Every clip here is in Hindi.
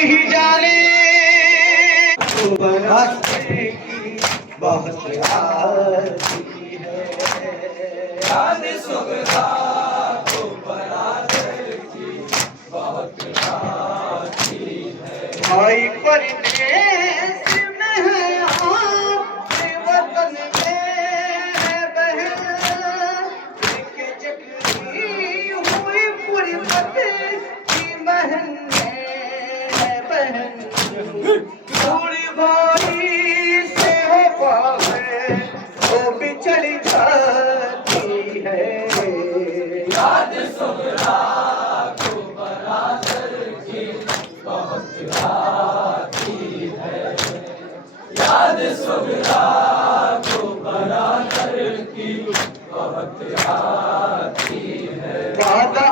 ही जाने बनाने की बहुत आती है। याद सुगरा को बनाने की बहुत आती है। भाई परदेश में है अपने वतन में है बहन के जगरी हुई पूरी की महन है बहन पूरी बारी से हो पावे वो बिछड़ जाती है। याद सुगरा को बरादर की बहुत आती है। याद सुगरा को बरादर की बहुत आती है। वादा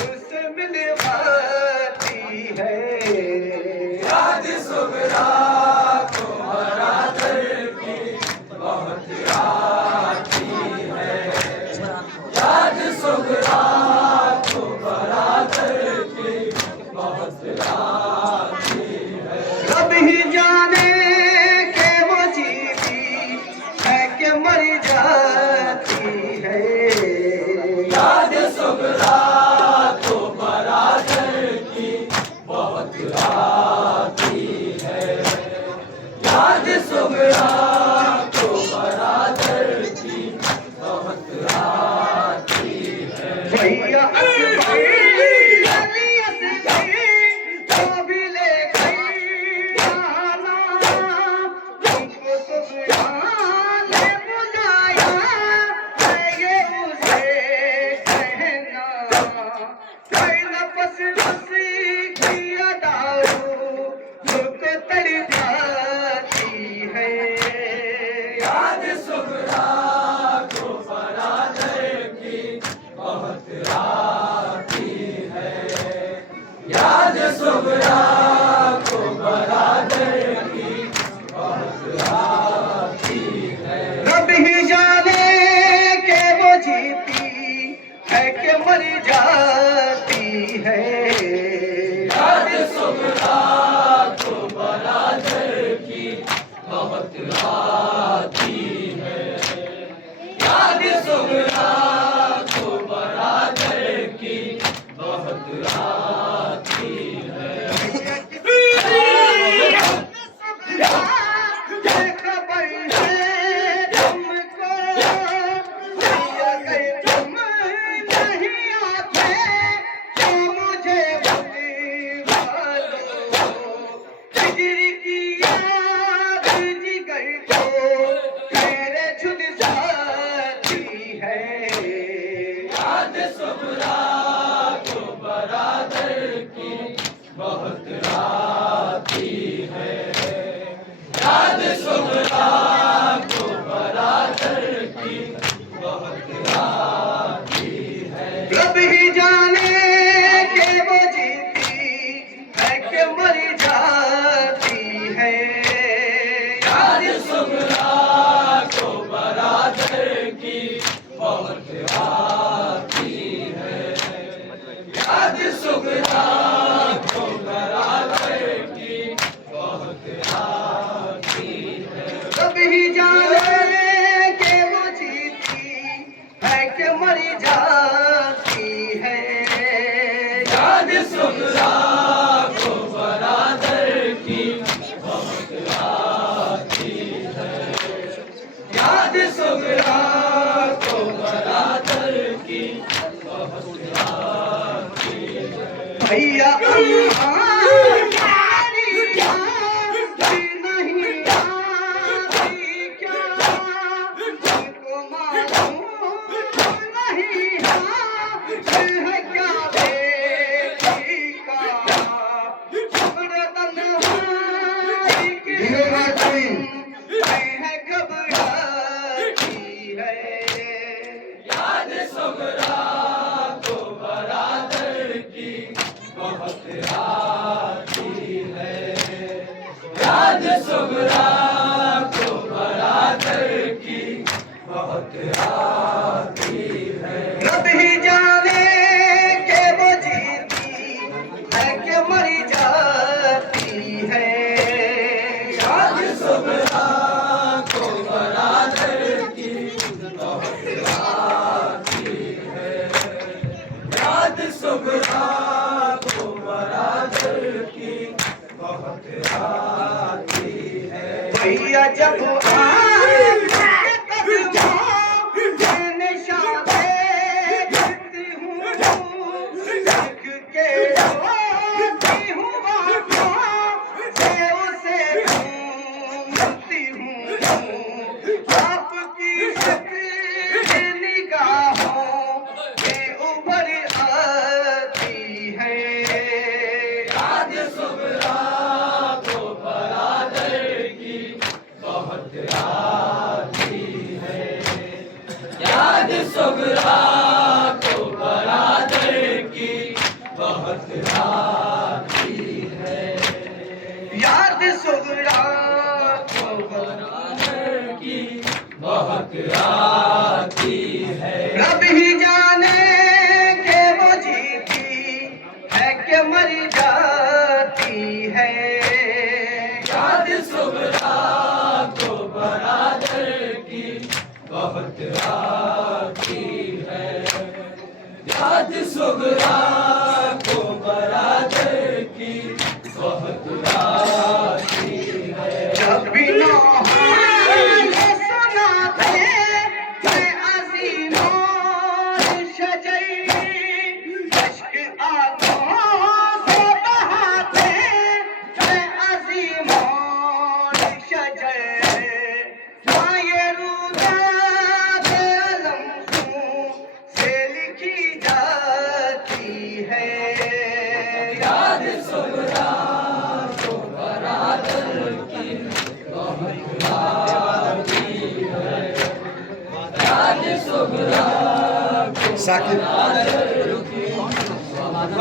उससे मिलवाती है। याद सुगरा को बरादर की बहुत आती है। याद सुगरा को बरादर की बहुत आती है। रब ही जाने के वो जीती है कि मर जाती है। याद सुगरा को बरादर की बहुत आती है। याद सुगरा को बरादर की बहुत आती है। भैया भी ले गई आना तुमको सुबह ने बुलाया ये उसे कहना कोई नफस उसी की अदाओ मुझको तड़पाती है। याद सुगरा को बरादर की बहुत आती है। याद सुगरा को बरादर की बहुत आती है। रब ही जाने के वो जीती है कि मर जाती है। याद सुगरा को बरादर की बहुत आती है। याद सुगरा को बरादर की बहुत आती है। खबर है तुमको दिया गए तुम नहीं आते तो मुझे बुलवा लो। हिजरी की याद जिगर को मेरे झुलसाती है। याद सुगरा को बरादर की बहुत आती है। याद सुगरा को बरादर की बहुत आती है। रब ही जाने के वो जीती है कि मर जाती है। याद सुगरा को बरादर की बहुत आती है। याद सुगरा को बरादर की बहुत आती है। रब ही जाने के वो जीती है कि मर जाती है। याद सुगरा को बरादर की बहुत आती है। याद सुगरा को बरादर की बहुत आती है। भैया याद सुगरा रब ही जाने के वो जीती है कि मरी जाती है। याद सुबह को बरादर की बहुत आती है। याद सुबह को बरादर की बहुत आती है। भैया जब याद सुबह को बरादर की बहुत आती है। याद सुबह को बरादर की बहुत आती है। याद सुगड़ा को बरादर की बहुत आती है। रब ही जाने के वो जीती है कि मरी जाती है। याद सुबह को बरादर की बहुत आती है। याद सुबह को बरादर की बहुत आती है। जब भी नौहान सुनाते मैं अज़ीमों शजई, अश्क आंखों से बहाते मैं अज़ीमों शजई। हाँ ये रुदाद अलम खून से लिखी जाती है। याद सुबह को बरादर की बहुत आती है। याद सुबह को बरादर की बहुत